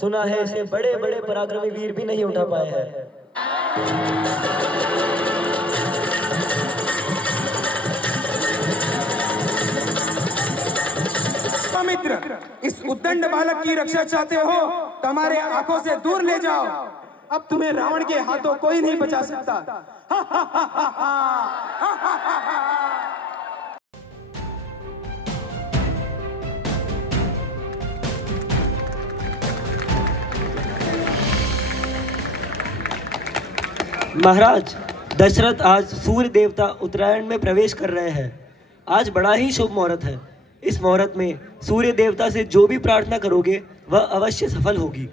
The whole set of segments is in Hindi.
सुना है इसे बड़े बड़े पराक्रमी वीर भी नहीं उठा पाए हैं। मित्र, इस उद्दंड बालक की रक्षा चाहते हो तो हमारे आंखों से दूर ले जाओ। अब तुम्हें रावण के हाथों कोई नहीं बचा सकता। महाराज, दशरथ आज सूर्य देवता उत्तरायण में प्रवेश कर रहे हैं। आज बड़ा ही शुभ मुहूर्त है। इस मुहूर्त में सूर्य देवता से जो भी प्रार्थना करोगे वह अवश्य सफल होगी।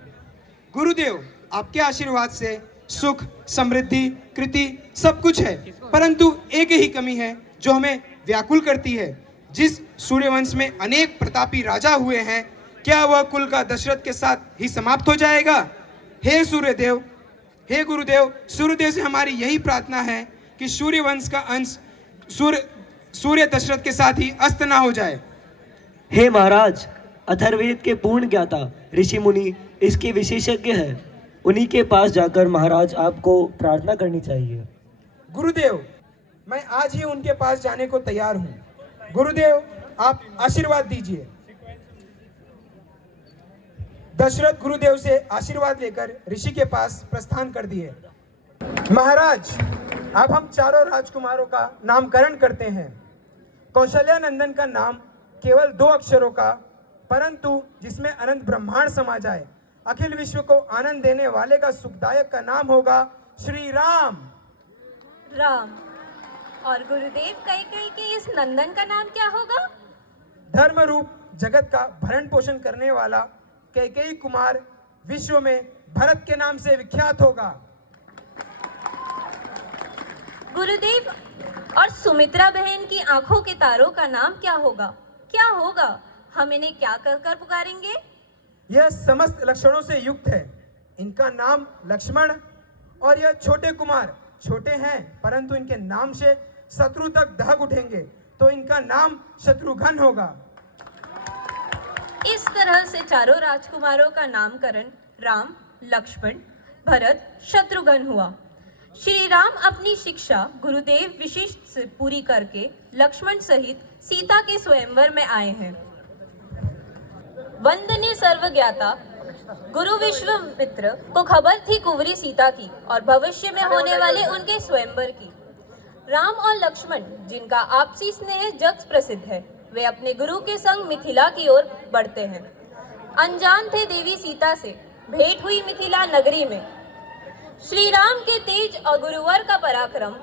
गुरुदेव, आपके आशीर्वाद से सुख, समृद्धि, कृति सब कुछ है, परंतु एक ही कमी है जो हमें व्याकुल करती है। जिस सूर्यवंश में अनेक प्रतापी राजा हुए हैं, क्या वह कुल का दशरथ के साथ ही समाप्त हो जाएगा? हे सूर्यदेव, हे गुरुदेव, सूर्यदेव से हमारी यही प्रार्थना है कि सूर्यवंश का अंश सूर्य दशरथ के साथ ही अस्त ना हो जाए। हे महाराज, अथर्ववेद के पूर्ण ज्ञाता ऋषि मुनि इसके विशेषज्ञ हैं। उन्हीं के पास जाकर महाराज आपको प्रार्थना करनी चाहिए। गुरुदेव, मैं आज ही उनके पास जाने को तैयार हूँ। गुरुदेव, आप आशीर्वाद दीजिए। दशरथ गुरुदेव से आशीर्वाद लेकर ऋषि के पास प्रस्थान कर दिए। महाराज, अब हम चारों राजकुमारों का नामकरण करते हैं। कौशल्या नंदन का नाम केवल 2 अक्षरों का, परंतु जिसमें अनंत ब्रह्मांड समा जाए, अखिल विश्व को आनंद देने वाले का सुखदायक का नाम होगा श्री राम। राम। और गुरुदेव कैकेयी के इस नंदन का नाम क्या होगा? धर्म रूप जगत का भरण पोषण करने वाला कैकेयी कुमार विश्व में भरत के नाम से विख्यात होगा। गुरुदेव, और सुमित्रा बहन की आंखों के तारों का नाम क्या होगा? क्या होगा? हम इन्हें क्या कर पुकारेंगे? यह समस्त लक्षणों से युक्त है। इनका नाम लक्ष्मण। और यह छोटे कुमार छोटे हैं, परंतु इनके नाम से शत्रु तक दहक उठेंगे, तो इनका नाम शत्रुघ्न होगा। इस तरह से चारों राजकुमारों का नामकरण राम, लक्ष्मण, भरत, शत्रुघ्न हुआ। श्री राम अपनी शिक्षा गुरुदेव विशिष्ट से पूरी करके लक्ष्मण सहित सीता के स्वयंवर में आए हैं। वंदनीय सर्वज्ञाता गुरु विश्वामित्र को खबर थी कुंवरी सीता की और भविष्य में होने वाले उनके स्वयंवर की। राम और लक्ष्मण, जिनका आपसी स्नेह जग प्रसिद्ध है, वे अपने गुरु के संग मिथिला की ओर बढ़ते हैं। अनजान थे देवी सीता से भेंट हुई मिथिला नगरी में। श्री राम के तेज और गुरुवर का पराक्रम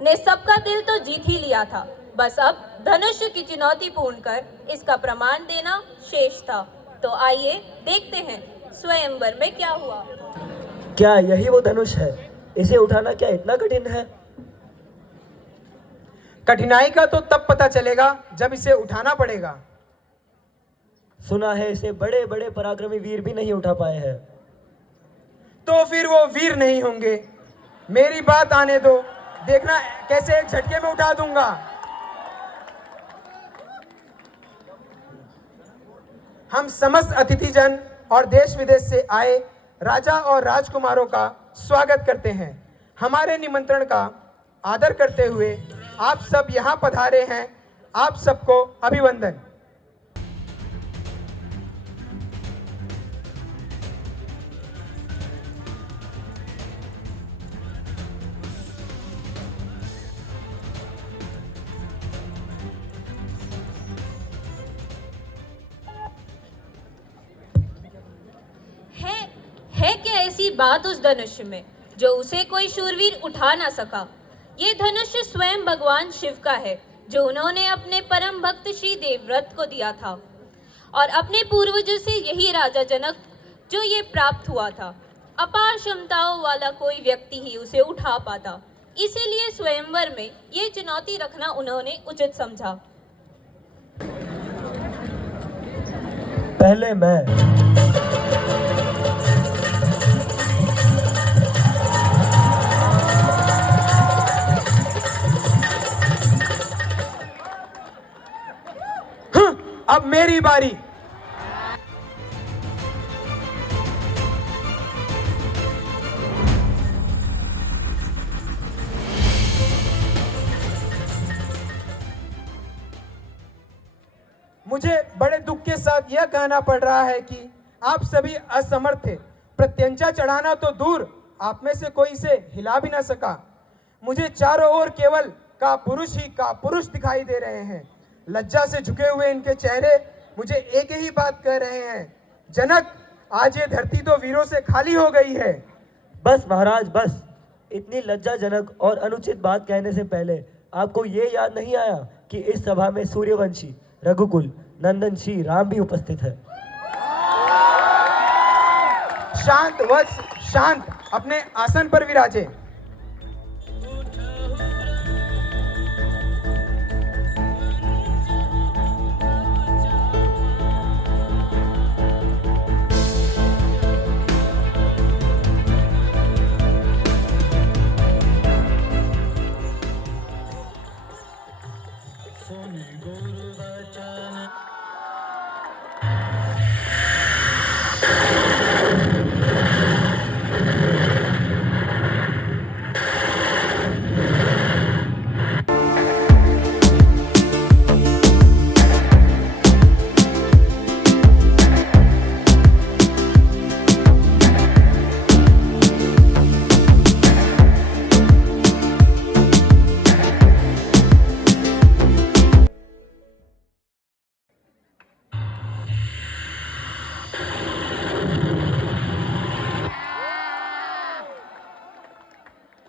ने सबका दिल तो जीत ही लिया था, बस अब धनुष की चुनौती पूर्ण कर इसका प्रमाण देना शेष था। तो आइए देखते हैं स्वयंवर में क्या हुआ। क्या यही वो धनुष है? इसे उठाना क्या इतना कठिन है? कठिनाई का तो तब पता चलेगा जब इसे उठाना पड़ेगा। सुना है इसे बड़े बड़े पराक्रमी वीर भी नहीं उठा पाए हैं। तो फिर वो वीर नहीं होंगे। मेरी बात आने दो, देखना कैसे एक झटके में उठा दूंगा। हम समस्त अतिथिजन और देश विदेश से आए राजा और राजकुमारों का स्वागत करते हैं। हमारे निमंत्रण का आदर करते हुए आप सब यहाँ पधारे हैं। आप सबको अभिवंदन। है क्या ऐसी बात उस धनुष में जो उसे कोई शूरवीर उठा ना सका? ये धनुष स्वयं भगवान शिव का है, जो उन्होंने अपने परम भक्त श्री देवव्रत को दिया था, और अपने पूर्वजों से यही राजा जनक जो ये प्राप्त हुआ था। अपार क्षमताओं वाला कोई व्यक्ति ही उसे उठा पाता, इसीलिए स्वयंवर में ये चुनौती रखना उन्होंने उचित समझा। पहले मैं। अब मेरी बारी। के साथ यह कहना पड़ रहा है कि आप सभी असमर्थ थे। प्रत्यंचा चढ़ाना तो दूर, आप में से कोई इसे हिला भी ना सका। मुझे चारों ओर केवल का पुरुष ही का पुरुष दिखाई दे रहे हैं। लज्जा से झुके हुए इनके चेहरे मुझे एक ही बात कह रहे हैं, जनक, आज ये धरती तो वीरों से खाली हो गई है। बस महाराज बस, इतनी लज्जाजनक और अनुचित बात कहने से पहले आपको ये याद नहीं आया कि इस सभा में सूर्यवंशी रघुकुल नंदन श्री राम भी उपस्थित है। शांत वत्स शांत, अपने आसन पर विराजे।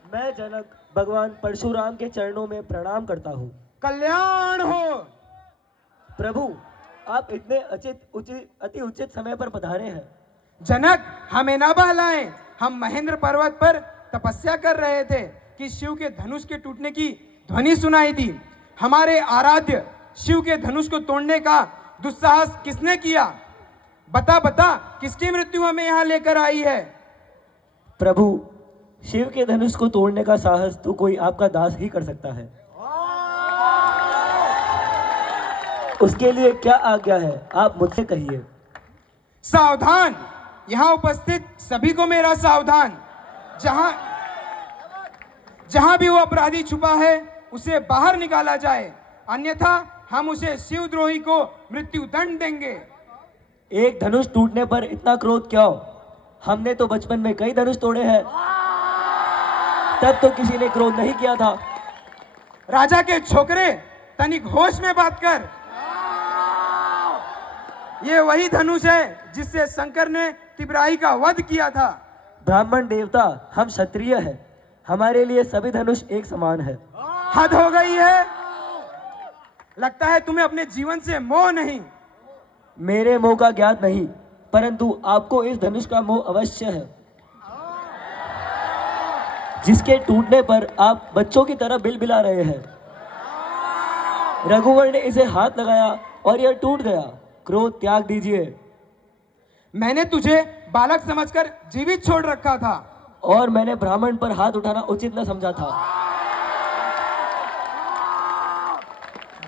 मैं जनक भगवान परशुराम के चरणों में प्रणाम करता हूँ। कल्याण हो। प्रभु, आप इतने अति उचित समय पर पधारे हैं। जनक, हमें ना बहलाएं। हम महेंद्र पर्वत पर तपस्या कर रहे थे कि शिव के धनुष के टूटने की ध्वनि सुनाई दी। हमारे आराध्य शिव के धनुष को तोड़ने का दुस्साहस किसने किया? बता बता, किसकी मृत्यु हमें यहाँ लेकर आई है? प्रभु, शिव के धनुष को तोड़ने का साहस तो कोई आपका दास ही कर सकता है। उसके लिए क्या आज्ञा है, आप मुझसे कहिए। सावधान, यहाँ उपस्थित सभी को मेरा सावधान। जहां भी वो अपराधी छुपा है उसे बाहर निकाला जाए, अन्यथा हम उसे शिवद्रोही को मृत्यु दंड देंगे। एक धनुष टूटने पर इतना क्रोध क्यों? हमने तो बचपन में कई धनुष तोड़े हैं, तब तो किसी ने क्रोध नहीं किया था। राजा के छोकरे, तनिक होश में बात कर। ये वही धनुष है जिससे शंकर ने तिबराही का वध किया था। ब्राह्मण देवता, हम क्षत्रिय हैं, हमारे लिए सभी धनुष एक समान है। हद हो गई है। लगता है तुम्हें अपने जीवन से मोह नहीं। मेरे मोह का ज्ञात नहीं, परंतु आपको इस धनुष का मोह अवश्य है, जिसके टूटने पर आप बच्चों की तरह बिलबिला रहे हैं। रघुवर ने इसे हाथ लगाया और यह टूट गया। क्रोध त्याग दीजिए। मैंने तुझे बालक समझकर जीवित छोड़ रखा था, और मैंने ब्राह्मण पर हाथ उठाना उचित न समझा था।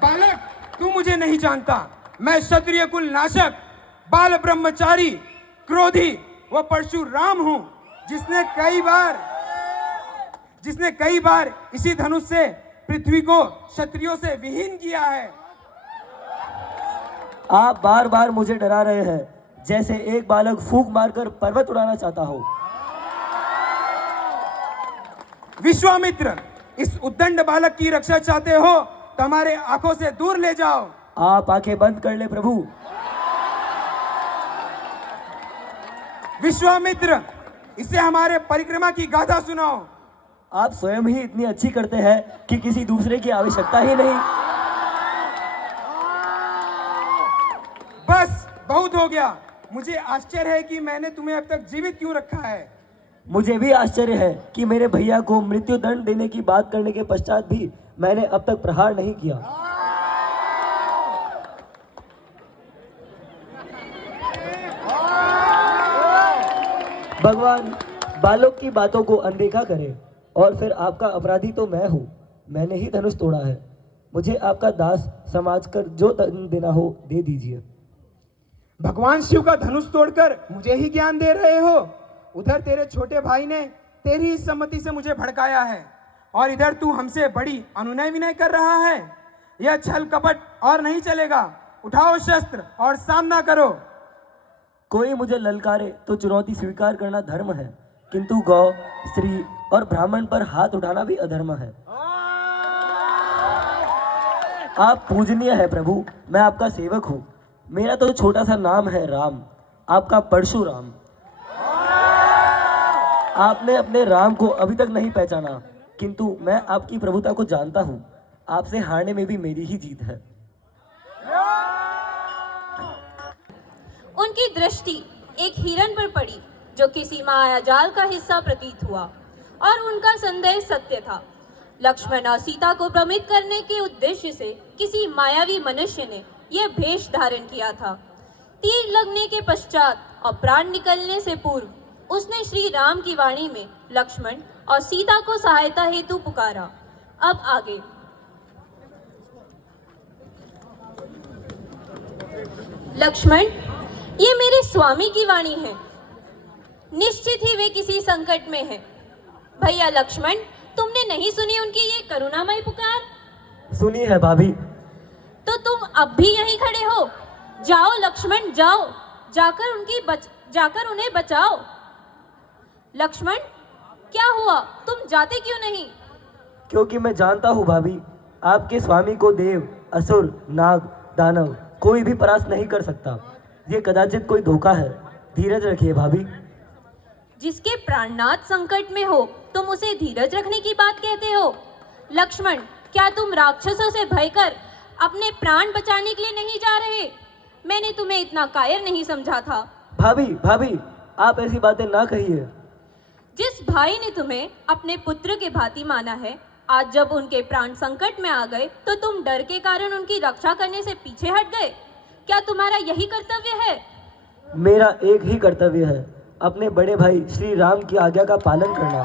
बालक, तू मुझे नहीं जानता। मैं क्षत्रिय कुल नाशक, बाल ब्रह्मचारी, क्रोधी व परशुराम हूं, जिसने कई बार इसी धनुष से पृथ्वी को क्षत्रियों से विहीन किया है। आप बार बार मुझे डरा रहे हैं, जैसे एक बालक फूंक मारकर पर्वत उड़ाना चाहता हो। विश्वामित्र, इस उद्दंड बालक की रक्षा चाहते हो तो हमारे आंखों से दूर ले जाओ। आप आंखें बंद कर ले प्रभु। विश्वामित्र, इसे हमारे परिक्रमा की गाथा सुनाओ। आप स्वयं ही इतनी अच्छी करते हैं कि किसी दूसरे की आवश्यकता ही नहीं। बस बहुत हो गया। मुझे आश्चर्य है कि मैंने तुम्हें अब तक जीवित क्यों रखा है। मुझे भी आश्चर्य है कि मेरे भैया को मृत्यु दंड देने की बात करने के पश्चात भी मैंने अब तक प्रहार नहीं किया। भगवान बालक की बातों को अनदेखा करे, और फिर आपका अपराधी तो मैं हूँ। मैंने ही धनुष तोड़ा है। मुझे आपका दास समझकर जो दंड देना हो दे दीजिए। भगवान शिव का धनुष तोड़कर मुझे ही ज्ञान दे रहे हो। उधर तेरे छोटे भाई ने तेरी ही सम्मति से मुझे भड़काया है, और इधर तू हमसे बड़ी अनुनय विनय कर रहा है। यह छल कपट और नहीं चलेगा। उठाओ शस्त्र और सामना करो। कोई मुझे ललकारे तो चुनौती स्वीकार करना धर्म है, किंतु गौ, स्त्री और ब्राह्मण पर हाथ उठाना भी अधर्म है। आप पूजनीय है प्रभु, मैं आपका सेवक हूँ। मेरा तो छोटा सा नाम है राम, आपका परशुराम। आपने अपने राम को अभी तक नहीं पहचाना, किंतु मैं आपकी प्रभुता को जानता हूँ। आपसे हारने में भी मेरी ही जीत है। उनकी दृष्टि एक हिरण पर पड़ी जो किसी मायाजाल का हिस्सा प्रतीत हुआ और उनका संदेह सत्य था। लक्ष्मण और सीता को भ्रमित करने के उद्देश्य से किसी मायावी मनुष्य ने यह भेष धारण किया था। तीर लगने के पश्चात और प्राण निकलने से पूर्व उसने श्री राम की वाणी में लक्ष्मण और सीता को सहायता हेतु पुकारा। अब आगे। लक्ष्मण, ये मेरे स्वामी की वाणी है। निश्चित ही वे किसी संकट में हैं। भैया लक्ष्मण, तुमने नहीं सुनी उनकी ये करुणामय पुकार? सुनी है भाभी। तो तुम अब भी यहीं खड़े हो? जाओ लक्ष्मण, जाओ, जाकर उन्हें बचाओ। लक्ष्मण, क्या हुआ? तुम जाते क्यों नहीं? क्योंकि मैं जानता हूँ भाभी, आपके स्वामी को देव, असुर, नाग, दानव कोई भी परास्त नहीं कर सकता। ये कदाचित कोई धोखा है। धीरज रखिए भाभी। जिसके प्राणनाथ संकट में हो तुम उसे धीरज रखने की बात कहते हो? लक्ष्मण, क्या तुम राक्षसों से भय कर अपने प्राण बचाने के लिए नहीं जा रहे? मैंने तुम्हें इतना कायर नहीं समझा था। भाभी, आप ऐसी बातें ना कहिए। जिस भाई ने तुम्हें अपने पुत्र के भांति माना है, आज जब उनके प्राण संकट में आ गए तो तुम डर के कारण उनकी रक्षा करने से पीछे हट गए। क्या तुम्हारा यही कर्तव्य है? मेरा एक ही कर्तव्य है, अपने बड़े भाई श्री राम की आज्ञा का पालन करना।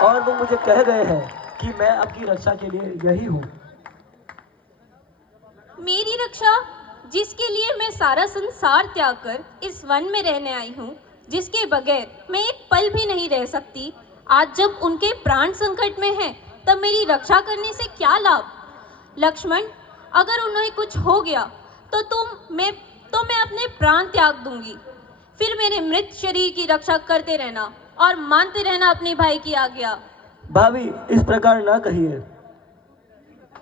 और वो मुझे कह गए हैं कि मैं आपकी रक्षा के लिए यही हूँ। मेरी रक्षा, जिसके लिए मैं सारा संसार त्याग कर इस वन में रहने आई हूँ, जिसके बगैर मैं एक पल भी नहीं रह सकती, आज जब उनके प्राण संकट में हैं, तब मेरी रक्षा करने से क्या लाभ? लक्ष्मण, अगर उन्हें कुछ हो गया तो मैं अपने प्राण त्याग दूंगी। फिर मेरे मृत शरीर की रक्षा करते रहना और मानते रहना अपने भाई की आज्ञा। भाभी, इस प्रकार ना कहिए।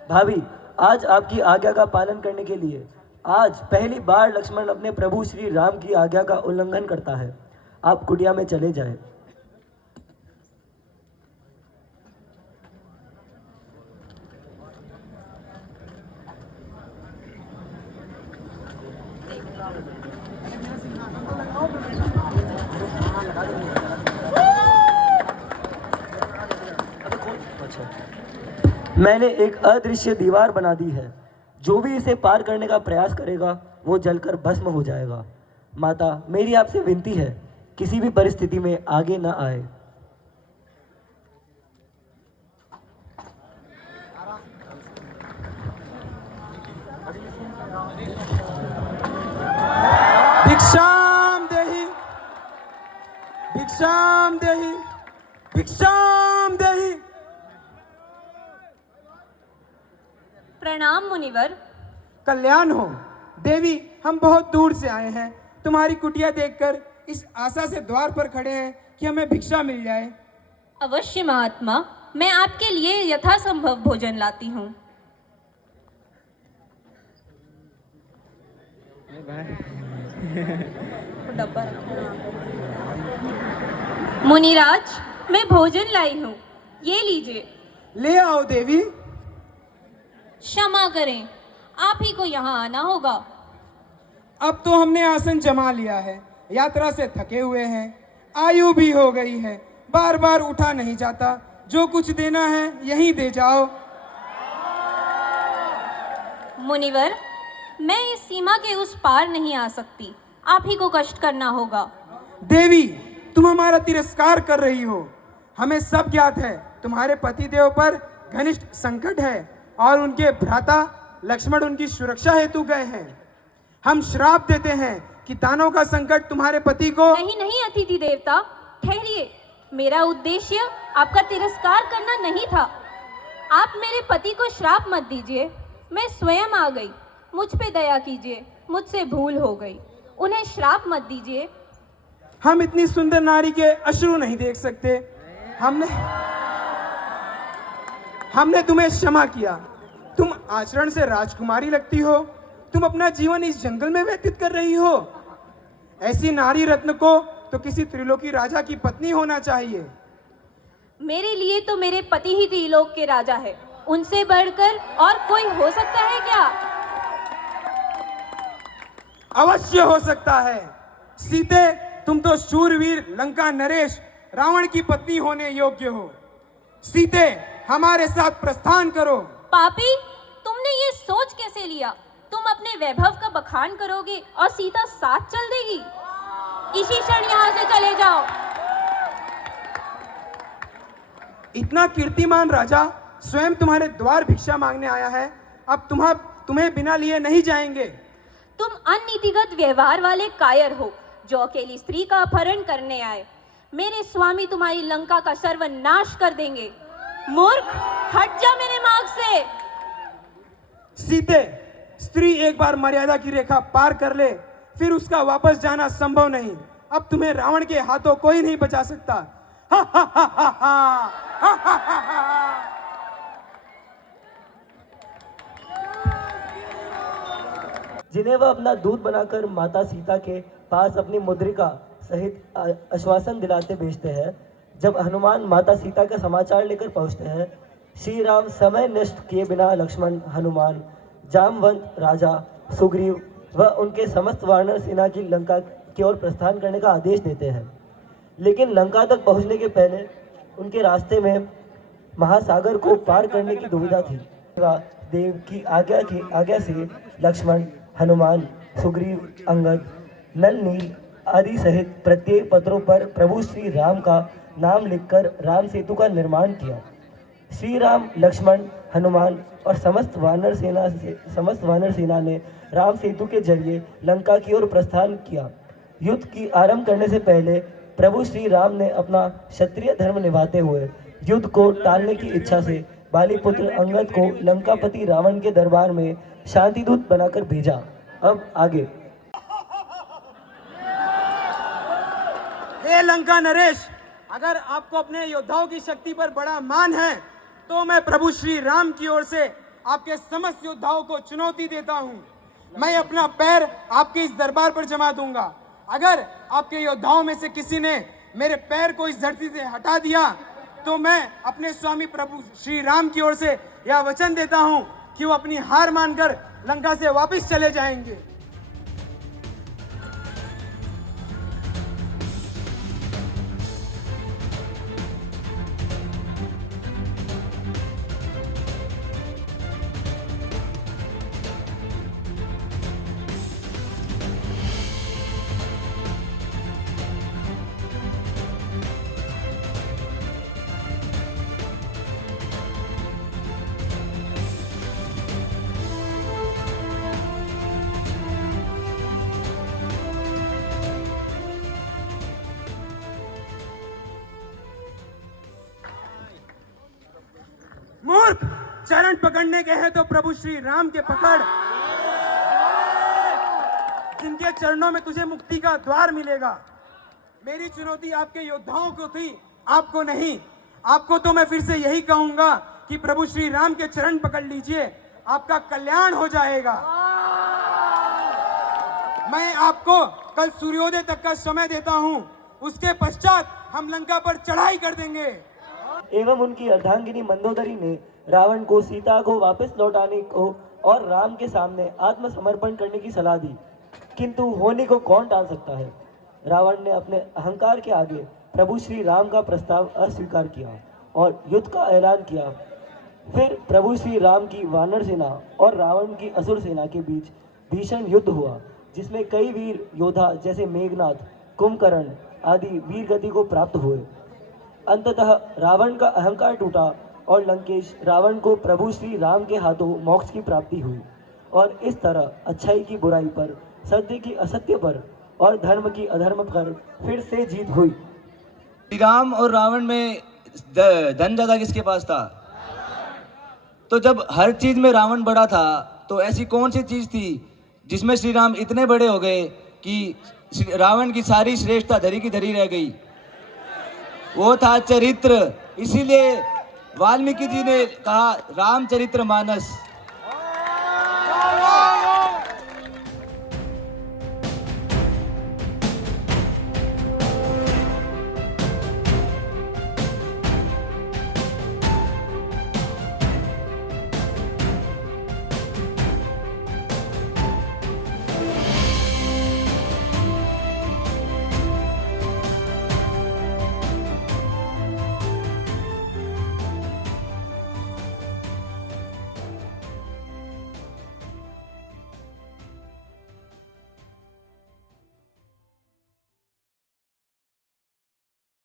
भाभी, आज आपकी आज्ञा का पालन करने के लिए आज पहली बार लक्ष्मण अपने प्रभु श्री राम की आज्ञा का उल्लंघन करता है। आप कुटिया में चले जाएं। मैंने एक अदृश्य दीवार बना दी है। जो भी इसे पार करने का प्रयास करेगा वो जलकर भस्म हो जाएगा। माता, मेरी आपसे विनती है, किसी भी परिस्थिति में आगे न आए। भिक्षाम देहि, भिक्षाम देहि, भिक्षाम देहि। प्रणाम मुनिवर। कल्याण हो देवी, हम बहुत दूर से आए हैं। तुम्हारी कुटिया देखकर इस आशा से द्वार पर खड़े हैं कि हमें भिक्षा मिल जाए। अवश्य महात्मा, मैं आपके लिए यथासंभव भोजन लाती हूँ। मुनिराज, मैं भोजन लाई हूँ, ये लीजिए। ले आओ देवी। क्षमा करें, आप ही को यहाँ आना होगा। अब तो हमने आसन जमा लिया है, यात्रा से थके हुए हैं, आयु भी हो गई है, बार बार उठा नहीं जाता। जो कुछ देना है यहीं दे जाओ। मुनिवर, मैं इस सीमा के उस पार नहीं आ सकती, आप ही को कष्ट करना होगा। देवी, तुम हमारा तिरस्कार कर रही हो। हमें सब ज्ञात है, तुम्हारे पतिदेव पर घनिष्ठ संकट है और उनके भ्राता लक्ष्मण उनकी सुरक्षा हेतु गए हैं। हम श्राप देते हैं कि दानों का संकट तुम्हारे पति को। नहीं अतिथि देवता, ठहरिए। मेरा उद्देश्य आपका तिरस्कार करना नहीं था। आप मेरे पति को श्राप मत दीजिए। मैं स्वयं आ गई। मुझ पे दया कीजिए, मुझसे भूल हो गई। उन्हें श्राप मत दीजिए। हम इतनी सुंदर नारी के अश्रु नहीं देख सकते। हमने तुम्हें क्षमा किया। तुम आचरण से राजकुमारी लगती हो। तुम अपना जीवन इस जंगल में व्यतीत कर रही हो। ऐसी नारी रत्न को तो किसी त्रिलोकी राजा की पत्नी होना चाहिए। मेरे लिए तो मेरे पति ही त्रिलोक के राजा है। उनसे बढ़कर और कोई हो सकता है क्या? अवश्य हो सकता है। सीते, तुम तो शूरवीर लंका नरेश रावण की पत्नी होने योग्य हो। सीते, हमारे साथ प्रस्थान करो। पापी, तुमने ये सोच कैसे लिया? तुम अपने वैभव का बखान करोगे और सीता साथ चल देगी? इसी क्षण यहाँ से चले जाओ। इतना कीर्तिमान राजा स्वयं तुम्हारे द्वार भिक्षा मांगने आया है। अब तुम्हें बिना लिए नहीं जाएंगे। तुम अननीतिगत व्यवहार वाले कायर हो जो अकेली स्त्री का अपहरण करने आए। मेरे स्वामी तुम्हारी लंका का सर्वनाश कर देंगे। मूर्ख, हट जा मेरे मार्ग से। सीते, स्त्री एक बार मर्यादा की रेखा पार कर ले, फिर उसका वापस जाना संभव नहीं। अब तुम्हें रावण के हाथों कोई नहीं बचा सकता। हा हा हा हा हा, हा हा हा हा। जिन्हें वह अपना दूत बनाकर माता सीता के पास अपनी मुद्रिका सहित आश्वासन दिलाते भेजते हैं। जब हनुमान माता सीता का समाचार लेकर पहुंचते हैं, श्री राम समय नष्ट किए बिना लक्ष्मण, हनुमान, जामवंत राजा सुग्रीव व उनके समस्त वानर सेना की लंका की ओर प्रस्थान करने का आदेश देते हैं। लेकिन लंका तक पहुंचने के पहले उनके रास्ते में महासागर को पार करने की दुविधा थी। देव की आज्ञा से लक्ष्मण, हनुमान, सुग्रीव, अंगद, नल, नील आदि सहित प्रत्येक पत्रों पर प्रभु श्री राम का नाम लिखकर राम सेतु का निर्माण किया। श्री राम, लक्ष्मण, हनुमान और समस्त वानर सेना ने राम सेतु के जरिए लंका की ओर प्रस्थान किया। युद्ध की आरंभ करने से पहले प्रभु श्री राम ने अपना क्षत्रिय धर्म निभाते हुए युद्ध को टालने की इच्छा से बालीपुत्र अंगद को लंकापति रावण के दरबार में शांतिदूत बनाकर भेजा। अब आगे। हे लंका नरेश, अगर आपको अपने योद्धाओं की शक्ति पर बड़ा मान है तो मैं प्रभु श्री राम की ओर से आपके समस्त योद्धाओं को चुनौती देता हूं। मैं अपना पैर आपके इस दरबार पर जमा दूंगा। अगर आपके योद्धाओं में से किसी ने मेरे पैर को इस धरती से हटा दिया तो मैं अपने स्वामी प्रभु श्री राम की ओर से यह वचन देता हूं कि वो अपनी हार मानकर लंका से वापस चले जाएंगे। मूर्ख, चरण पकड़ने के हैं तो प्रभु श्री राम के पकड़। जिनके चरणों में तुझे मुक्ति का द्वार मिलेगा। मेरी चुनौती आपके योद्धाओं को थी, आपको नहीं। आपको तो मैं फिर से यही कहूंगा कि प्रभु श्री राम के चरण पकड़ लीजिए, आपका कल्याण हो जाएगा। मैं आपको कल सूर्योदय तक का समय देता हूं, उसके पश्चात हम लंका पर चढ़ाई कर देंगे। एवं उनकी अर्धांगिनी मंदोदरी ने रावण को सीता को वापस लौटाने को और राम के सामने आत्मसमर्पण करने की सलाह दी, किंतु होने को कौन टाल सकता है। रावण ने अपने अहंकार के आगे प्रभु श्री राम का प्रस्ताव अस्वीकार किया और युद्ध का ऐलान किया। फिर प्रभु श्री राम की वानर सेना और रावण की असुर सेना के बीच भीषण युद्ध हुआ, जिसमें कई वीर योद्धा जैसे मेघनाथ, कुंभकर्ण आदि वीर गति को प्राप्त हुए। अंततः रावण का अहंकार टूटा और लंकेश रावण को प्रभु श्री राम के हाथों मोक्ष की प्राप्ति हुई और इस तरह अच्छाई की बुराई पर, सत्य की असत्य पर और धर्म की अधर्म पर फिर से जीत हुई। श्री राम और रावण में धन ज्यादा किसके पास था? तो जब हर चीज में रावण बड़ा था तो ऐसी कौन सी चीज थी जिसमें श्री राम इतने बड़े हो गए कि रावण की सारी श्रेष्ठता धरी की धरी रह गई? वो था चरित्र। इसीलिए वाल्मीकि जी ने कहा रामचरितमानस।